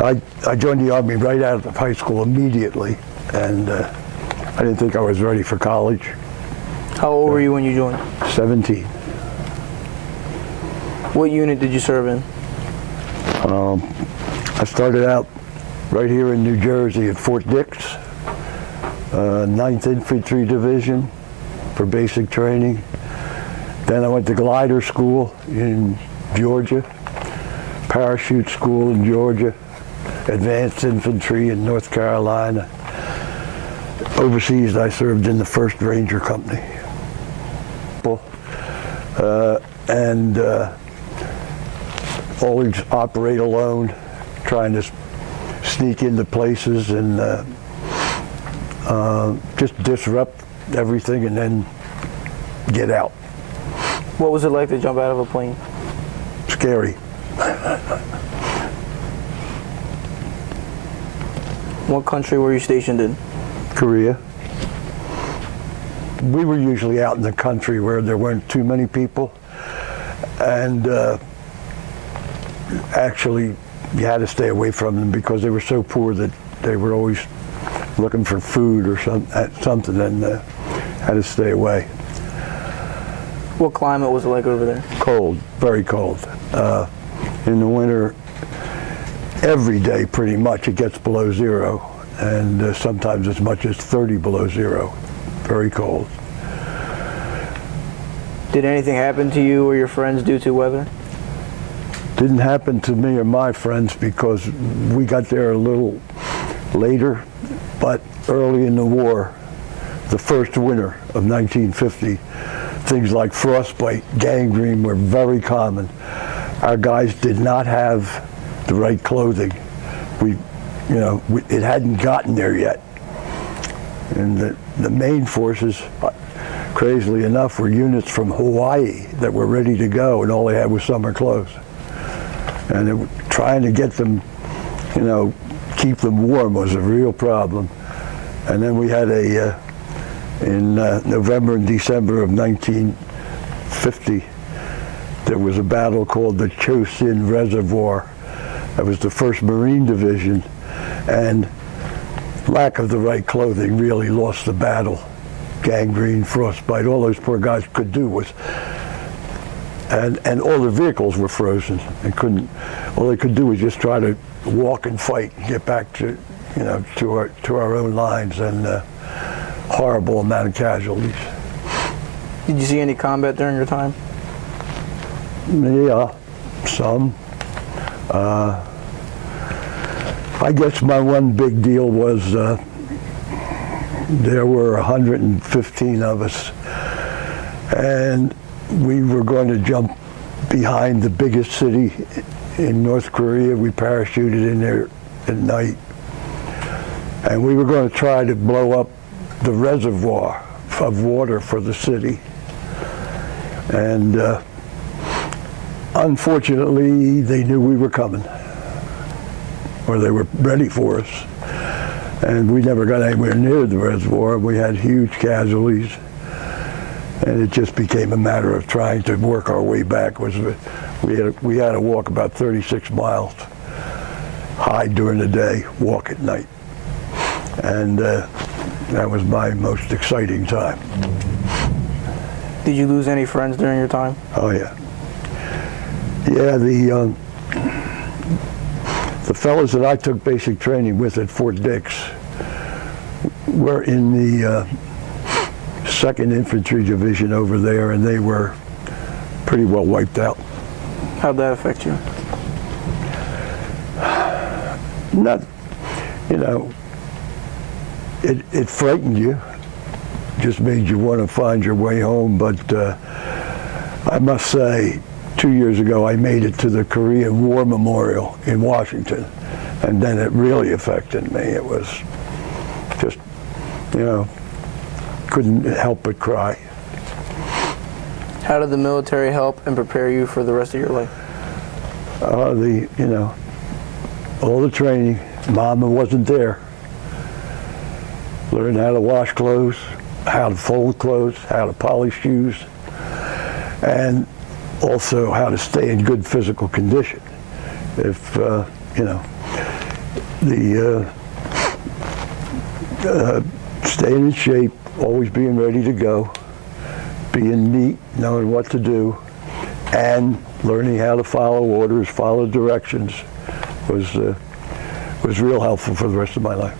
I joined the Army right out of high school immediately, and I didn't think I was ready for college. How old were you when you joined? 17. What unit did you serve in? I started out right here in New Jersey at Fort Dix, 9th Infantry Division for basic training. Then I went to glider school in Georgia, parachute school in Georgia, advanced infantry in North Carolina. Overseas, I served in the 1st Ranger Company. And always operate alone, trying to sneak into places and just disrupt everything and then get out. What was it like to jump out of a plane? Scary. What country were you stationed in? Korea. We were usually out in the country where there weren't too many people, and actually you had to stay away from them because they were so poor that they were always looking for food or something, and had to stay away. What climate was it like over there? Cold, very cold. In the winter, every day pretty much it gets below zero, and sometimes as much as 30 below zero. Very cold. Did anything happen to you or your friends due to weather? Didn't happen to me or my friends because we got there a little later, but early in the war, the first winter of 1950, things like frostbite, gangrene were very common. Our guys did not have the right clothing. It hadn't gotten there yet. And the main forces, crazily enough, were units from Hawaii that were ready to go, and all they had was summer clothes. And trying to get them, keep them warm was a real problem. And then we had in November and December of 1950, there was a battle called the Chosin Reservoir. That was the 1st Marine Division, and lack of the right clothing really lost the battle. Gangrene, frostbite, all those poor guys could do was, and all the vehicles were frozen and all they could do was just try to walk and fight and get back to our own lines, and horrible amount of casualties. Did you see any combat during your time? Yeah, some. I guess my one big deal was there were 115 of us, and we were going to jump behind the biggest city in North Korea. We parachuted in there at night, and we were going to try to blow up the reservoir of water for the city. And unfortunately, they knew we were coming, or they were ready for us. And we never got anywhere near the reservoir. We had huge casualties, and it just became a matter of trying to work our way back. We had to walk about 36 miles, hide during the day, walk at night. And that was my most exciting time. Did you lose any friends during your time? Oh yeah. Yeah, the fellows that I took basic training with at Fort Dix were in the 2nd Infantry Division over there, and they were pretty well wiped out. How'd that affect you? Not, it frightened you, just made you want to find your way home, but I must say, 2 years ago, I made it to the Korean War Memorial in Washington, and then it really affected me. It was just, couldn't help but cry. How did the military help and prepare you for the rest of your life? All the training. Mama wasn't there. Learned how to wash clothes, how to fold clothes, how to polish shoes, and also how to stay in good physical condition. If the staying in shape, always being ready to go, being neat, knowing what to do, and learning how to follow orders, follow directions was real helpful for the rest of my life.